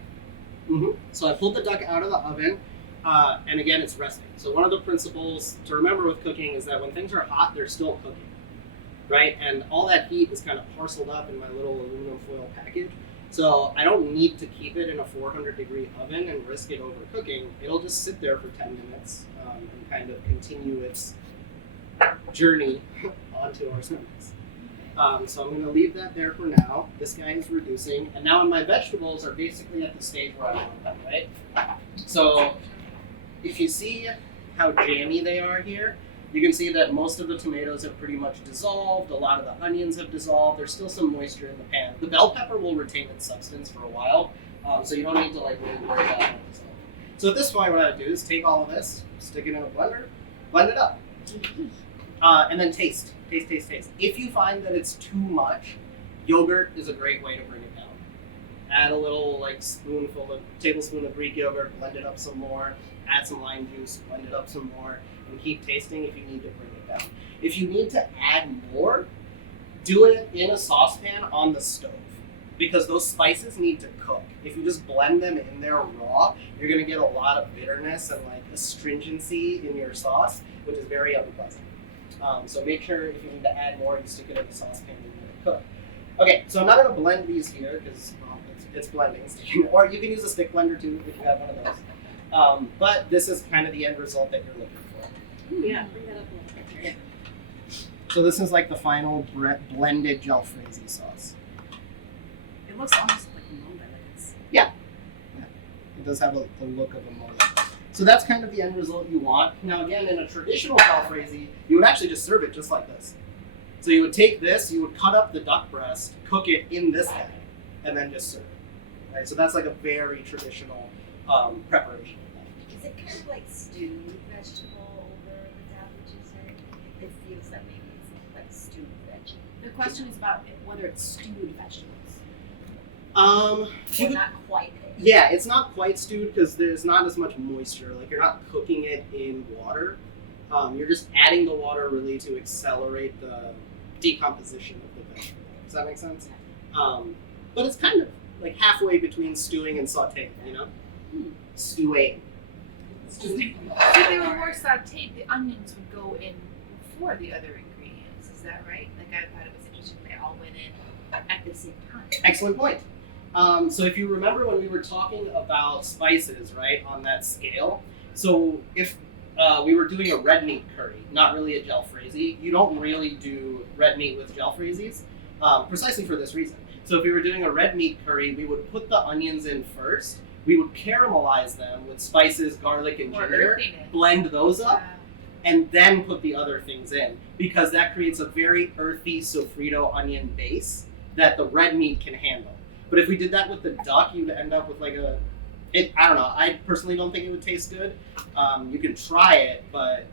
So I pulled the duck out of the oven, and again, it's resting. So one of the principles to remember with cooking is that when things are hot, they're still cooking, right? And all that heat is kind of parceled up in my little aluminum foil package. So I don't need to keep it in a 400-degree oven and risk it overcooking. It'll just sit there for 10 minutes and kind of continue its journey onto our stomachs. So I'm going to leave that there for now. This guy is reducing. And now my vegetables are basically at the stage where I want them, right? So if you see how jammy they are here, you can see that most of the tomatoes have pretty much dissolved. A lot of the onions have dissolved. There's still some moisture in the pan. The bell pepper will retain its substance for a while, so you don't need to like really worry about it. So at this point, what I do is take all of this, stick it in a blender, blend it up, and then taste. If you find that it's too much, yogurt is a great way to bring it down. Add a little like tablespoon of Greek yogurt, blend it up some more. Add some lime juice, blend it up some more, and keep tasting if you need to bring it down. If you need to add more, do it in a saucepan on the stove, because those spices need to cook. If you just blend them in there raw, you're gonna get a lot of bitterness and like astringency in your sauce, which is very unpleasant. So make sure if you need to add more, you stick it in the saucepan and let it cook. Okay, so I'm not gonna blend these here because it's blending, or you can use a stick blender too if you have one of those. But this is kind of the end result that you're looking for. Ooh, yeah, bring that up a little bit. Yeah. So this is like the final blended jalfrezi sauce. It looks almost like mole, like it's It does have the look of a mole. So that's kind of the end result you want. Now again, in a traditional jalfrezi, you would actually just serve it just like this. So you would take this, you would cut up the duck breast, cook it in this bag, and then just serve it. Right? So that's like a very traditional preparation. Is it kind of like stewed vegetable over the top, would you say? It feels like maybe it's like stewed vegetable. The question is about whether it's stewed vegetables. Or not quite. Yeah, it's not quite stewed because there's not as much moisture. Like you're not cooking it in water. You're just adding the water really to accelerate the decomposition of the vegetable. Does that make sense? But it's kind of like halfway between stewing and sauteing, you know? Stewing. If they were more sauteed, the onions would go in before the other ingredients. Is that right? Like I thought it was interesting they all went in at the same time. Excellent point. So if you remember when we were talking about spices, right, on that scale, so if we were doing a red meat curry, not really a jalfrezi, you don't really do red meat with jalfrezis, precisely for this reason. So if we were doing a red meat curry, we would put the onions in first, we would caramelize them with spices, garlic, and More ginger, earthiness. blend those up, and then put the other things in, because that creates a very earthy sofrito onion base that the red meat can handle. But if we did that with the duck, you'd end up with like I don't know, I personally don't think it would taste good. You can try it, but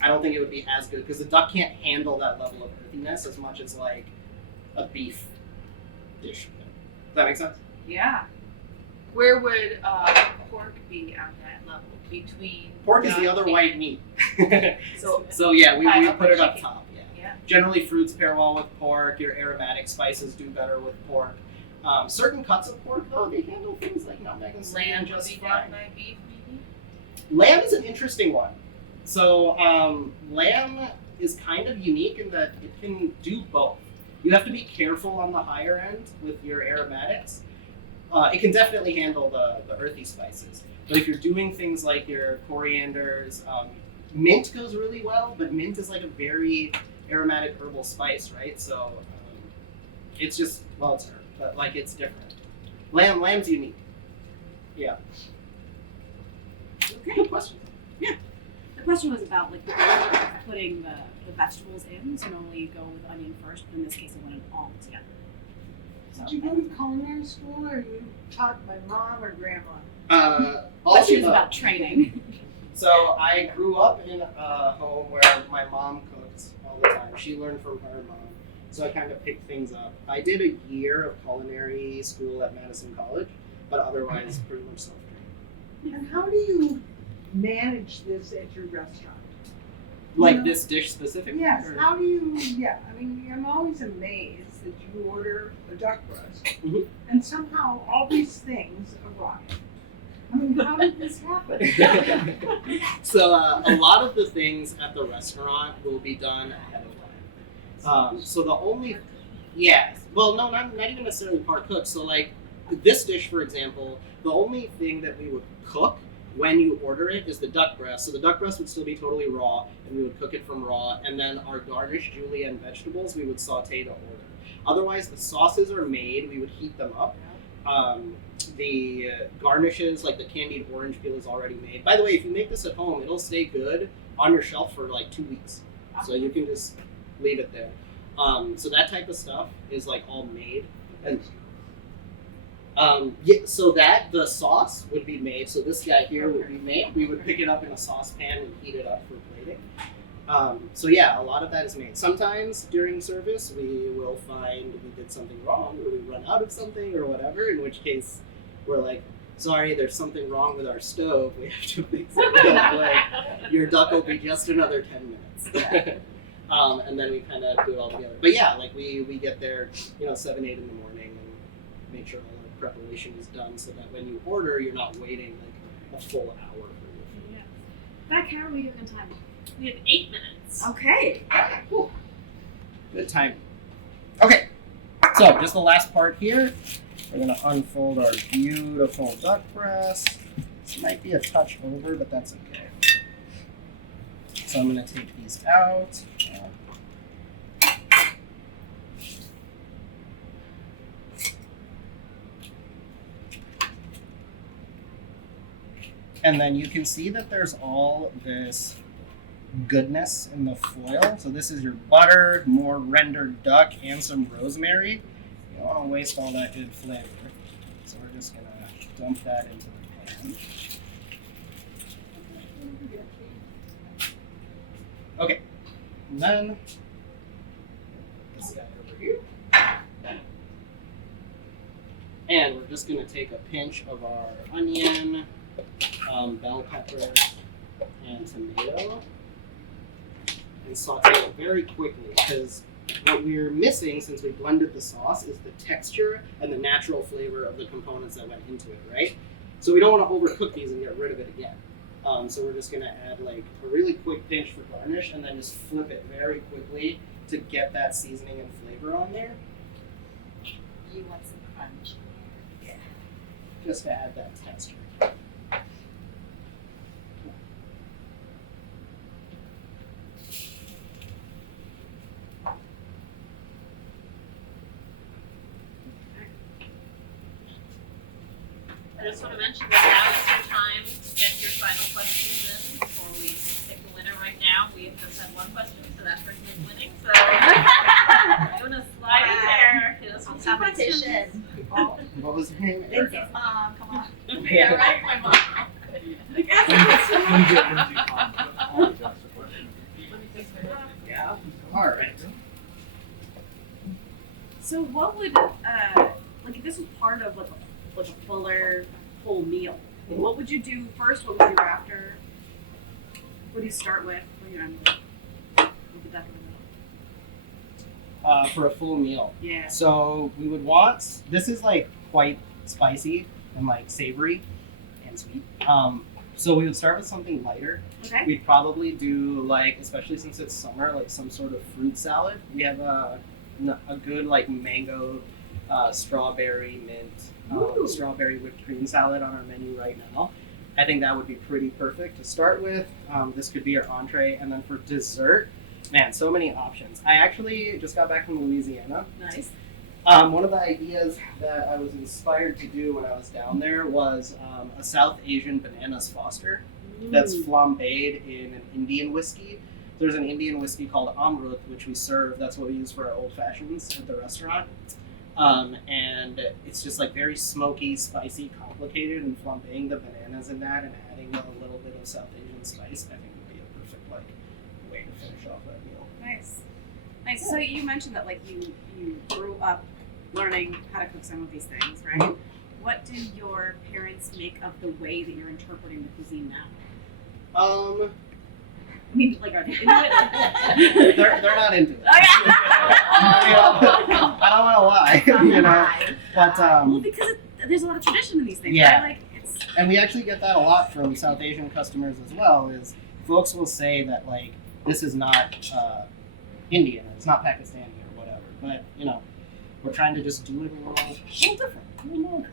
I don't think it would be as good, because the duck can't handle that level of earthiness as much as like a beef dish. Does that make sense? Yeah. Where would pork be on that level between? Pork is the duck other and- white meat. So So yeah, we Pile up put with it up chicken. top. Yeah. Yeah. Generally, fruits pair well with pork. Your aromatic spices do better with pork. Certain cuts of pork, though, they handle things like nutmeg and cinnamon Lamb would just be fine. done by beef, maybe. Lamb is an interesting one. So lamb is kind of unique in that it can do both. You have to be careful on the higher end with your aromatics. It can definitely handle the earthy spices. But if you're doing things like your corianders, mint goes really well, but mint is like a very aromatic herbal spice, right? So it's just, well, it's herb, but like it's different. Lamb's unique. Yeah. Okay. Good question. The question was about like the order of putting the vegetables in. So normally you go with onion first, but in this case I wanted all together. So, Did you go to culinary school, or you taught by mom or grandma? All question of is the about above. training. So I grew up in a home where my mom cooked all the time. She learned from her mom. So I kind of picked things up. I did a year of culinary school at Madison College, but otherwise pretty much self-trained. And how do you manage this at your restaurant? Like No. this dish specifically? Yes, or- how do you, I mean, I'm always amazed that you order a duck breast, Mhm. and somehow all these things arrive. I mean, how did this happen? So a lot of the things at the restaurant will be done ahead of time. So the only, well, no, not even necessarily part cooked. So like this dish, for example, the only thing that we would cook when you order it is the duck breast. So the duck breast would still be totally raw, and we would cook it from raw. And then our garnished julienne vegetables, we would saute to order. Otherwise, the sauces are made. We would heat them up. The garnishes, like the candied orange peel, is already made. By the way, if you make this at home, it'll stay good on your shelf for like 2 weeks. So you can just leave it there. So that type of stuff is like all made. And so that the sauce would be made. So this guy here would be made. We would pick it up in a saucepan and heat it up for plating. So yeah, a lot of that is made. Sometimes during service, we will find we did something wrong, or we run out of something, or whatever. In which case, we're like, sorry, there's something wrong with our stove. We have to fix it real quick. Your duck will be just another 10 minutes. And then we kind of do it all together. But yeah, like we get there, 7, 8 in the morning, and make sure all the preparation is done, so that when you order, you're not waiting like a full hour for your food. Back, how are we doing in time? We have 8 minutes. Okay. Good time. Okay, so just the last part here. We're gonna unfold our beautiful duck breast. This might be a touch over, but that's okay. So I'm gonna take these out. And then you can see that there's all this goodness in the foil. So this is your butter, more rendered duck, and some rosemary. You don't want to waste all that good flavor. So we're just going to dump that into the pan. Okay, and then this guy over here. And we're just going to take a pinch of our onion, bell pepper, and tomato, and saute it very quickly, because what we're missing, since we blended the sauce, is the texture and the natural flavor of the components that went into it, right? So we don't want to overcook these and get rid of it again. So we're just going to add like a really quick pinch for garnish, and then just flip it very quickly to get that seasoning and flavor on there, You want some crunch? just to add that texture. I just want to mention that now is your time to get your final questions in before we pick the winner right now we have just had one question, so that person is winning. So I'm gonna slide in there. Hit us with some questions. Competition. What was her name? Lindsay's mom, come on. Yeah, right, my mom. Lindsay Christians, but always ask a question. Yeah. All right. So what would like if this was part of like a fuller whole meal? What would you do first? What would you do after? What do you start with? What do you end with the duck in the middle? For a full meal. Yeah. So we would want, this is like quite spicy and like savory and sweet. So we would start with something lighter. Okay. We'd probably do like, especially since it's summer, like some sort of fruit salad. We have a good like mango, strawberry mint, strawberry whipped cream salad on our menu right now. I think that would be pretty perfect to start with. This could be our entree, and then for dessert, man, so many options. I actually just got back from Louisiana. Nice. One of the ideas that I was inspired to do when I was down there was a South Asian bananas foster that's flambéed in an Indian whiskey. There's an Indian whiskey called Amrut, which we serve. That's what we use for our old fashions at the restaurant. And it's just like very smoky, spicy, complicated, and flambeing the bananas in that and adding a little bit of South Asian spice, I think would be a perfect like way to finish off that meal. Nice. Nice. So you mentioned that like you grew up learning how to cook some of these things, right? Mhm. What do your parents make of the way that you're interpreting the cuisine now? Um, I mean, like, are they into it? they're not into it. Oh, yeah. I don't want to lie, you know. But Well, because there's a lot of tradition in these things, Yeah. right? Like, it's and we actually get that a lot from South Asian customers as well. Is folks will say that like this is not Indian, it's not Pakistani or whatever. But you know, we're trying to just do it a little different, a little more.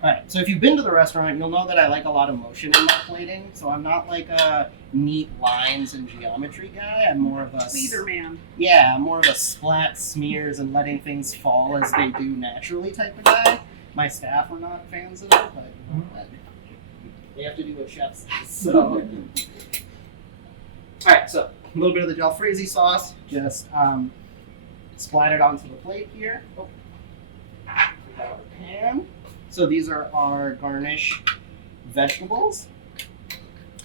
All right. So if you've been to the restaurant, you'll know that I like a lot of motion in my plating. So I'm not like a neat lines and geometry guy. I'm more of a Tweezer man. Yeah, I'm more of a splat smears and letting things fall as they do naturally type of guy. My staff are not fans of it, but you know, they have to do what chefs do. So, all right, so a little bit of the jalfrezi sauce, just splat it onto the plate here. Oh, we got our pan. So these are our garnish vegetables.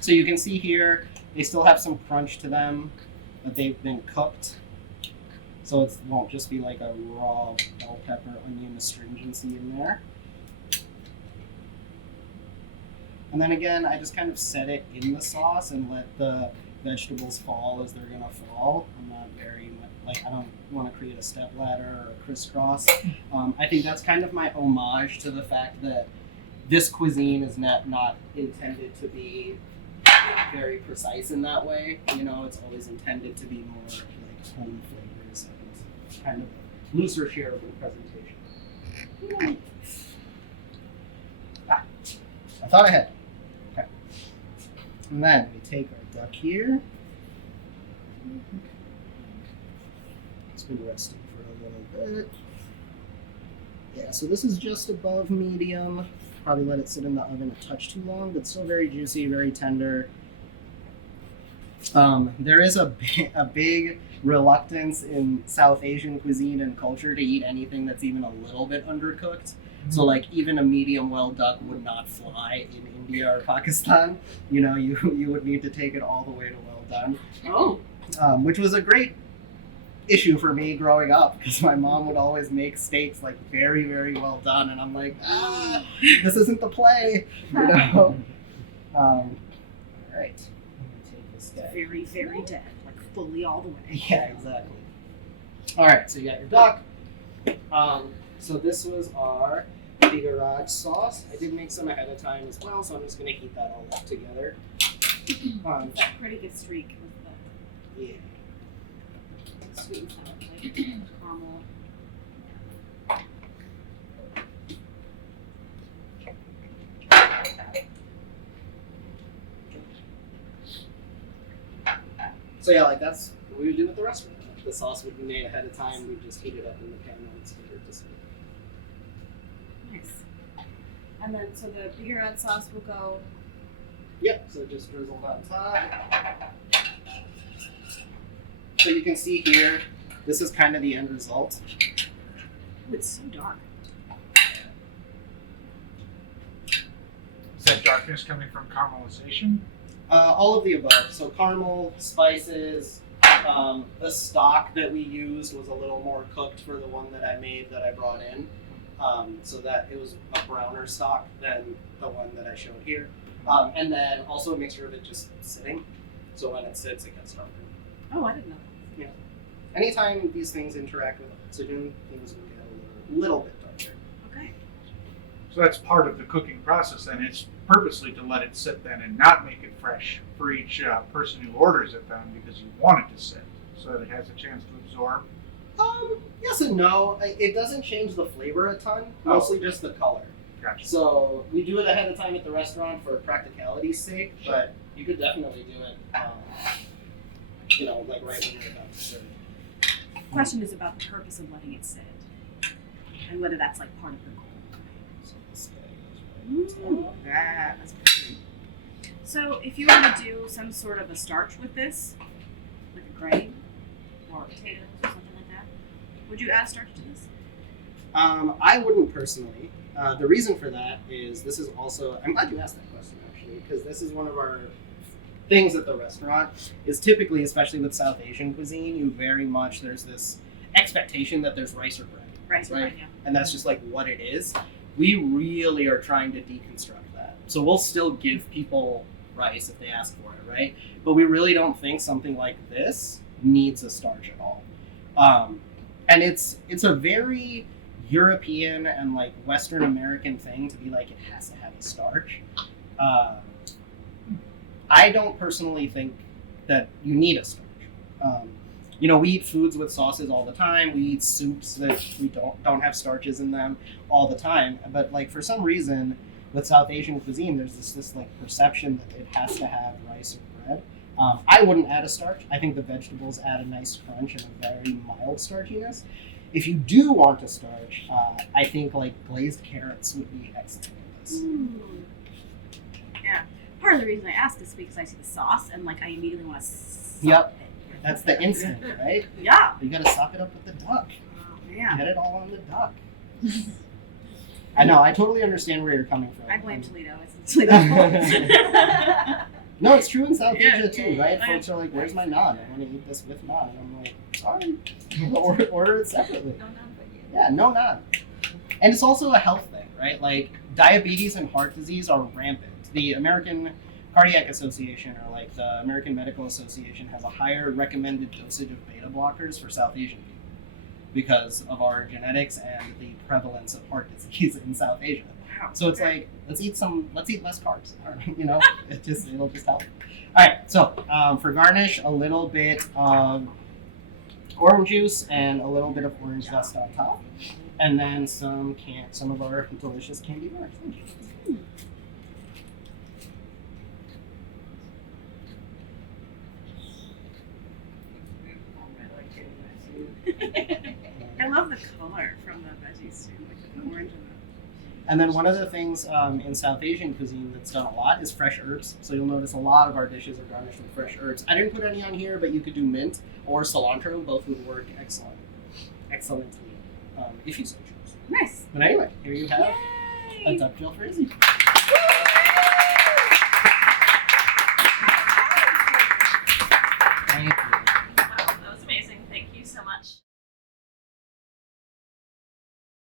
So you can see here, they still have some crunch to them, but they've been cooked. So it won't just be like a raw bell pepper, onion astringency in there. And then again, I just kind of set it in the sauce and let the vegetables fall as they're gonna fall. I'm not very like, I don't want to create a step ladder or a crisscross. I think that's kind of my homage to the fact that this cuisine is not intended to be very precise in that way. You know, it's always intended to be more like home flavors and kind of looser shareable presentation. I thought I had. Okay. And then we take our duck here. It's been resting for a little bit. Yeah, so this is just above medium. Probably let it sit in the oven a touch too long, but still very juicy, very tender. There is a big reluctance in South Asian cuisine and culture to eat anything that's even a little bit undercooked. So like even a medium well duck would not fly in India or Pakistan. You know, you would need to take it all the way to well done. Oh. Which was a great issue for me growing up because my mom would always make steaks like very, very well done, and I'm like, this isn't the play, you know. All right, take this guy. Very, very dead. Like fully all the way. Yeah, exactly. All right, so you got your duck. So this was our bigaraj sauce. I did make some ahead of time as well, so I'm just gonna heat that all up together. That's a pretty good streak with Yeah. the sweet and sour, like caramel. So yeah, like that's what we would do with the restaurant. The sauce would be made ahead of time. We'd just heat it up in the pan when it's prepared to serve. Nice. And then, so the bigarad sauce will go. Yep. So just drizzled on top. So you can see here, this is kind of the end result. Ooh, it's so dark. Is that darkness coming from caramelization? All of the above. So caramel, spices, the stock that we used was a little more cooked for the one that I made that I brought in. So that it was a browner stock than the one that I showed here. And then also a mixture of it just sitting. So when it sits, it gets darker. Oh, I didn't know. Anytime these things interact with oxygen, things will get a little bit darker. Okay. So that's part of the cooking process, and it's purposely to let it sit then and not make it fresh for each person who orders it then, because you want it to sit so that it has a chance to absorb. Yes and no. It doesn't change the flavor a ton, mostly just the color. Gotcha. So we do it ahead of time at the restaurant for practicality's sake, but you could definitely do it, like right when you're about to serve. The question is about the purpose of letting it sit, and whether that's like part of the goal. So this guy goes right. Ooh, that's pretty. So if you were to do some sort of a starch with this, like a grain or potatoes or something like that, would you add starch to this? I wouldn't personally. The reason for that is this is also, I'm glad you asked that question actually, because this is one of our things at the restaurant is typically, especially with South Asian cuisine, you very much, there's this expectation that there's rice or bread. Rice or bread, yeah. And that's just like what it is. We really are trying to deconstruct that. So we'll still give people rice if they ask for it, right? But we really don't think something like this needs a starch at all. And it's a very European and like Western American thing to be like it has to have a starch. I don't personally think that you need a starch. We eat foods with sauces all the time. We eat soups that we don't have starches in them all the time. But like for some reason, with South Asian cuisine, there's this like perception that it has to have rice or bread. I wouldn't add a starch. I think the vegetables add a nice crunch and a very mild starchiness. If you do want a starch, I think like glazed carrots would be excellent in this. Ooh. Yeah. Part of the reason I ask is because I see the sauce and like I immediately want to Yep. That's the instinct, right? Yeah. You gotta sock it up with the duck. Oh, man. Get it all on the duck. I know, I totally understand where you're coming from. I blame Toledo. It's Toledo's fault. No, it's true in South Asia too, yeah, right? yeah. Folks are like, where's my naan? I want to eat this with naan. And I'm like, sorry. Order it separately. No, none but you. Yeah, no naan. And it's also a health thing, right? Like, diabetes and heart disease are rampant. The American Cardiac Association, or like the American Medical Association, has a higher recommended dosage of beta blockers for South Asian people because of our genetics and the prevalence of heart disease in South Asia. Wow. So it's like, let's eat less carbs, it'll just help. All right, so for garnish, a little bit of orange juice and a little bit of orange zest on top, and then some of our delicious candy bars. Thank you. I love the color from the veggies too, like the orange and And then one of the things in South Asian cuisine that's done a lot is fresh herbs. So you'll notice a lot of our dishes are garnished with fresh herbs. I didn't put any on here, but you could do mint or cilantro. Both would work excellently, if you so choose. nice. But anyway, here you have Yay! a duck jalfrezi. Thank you.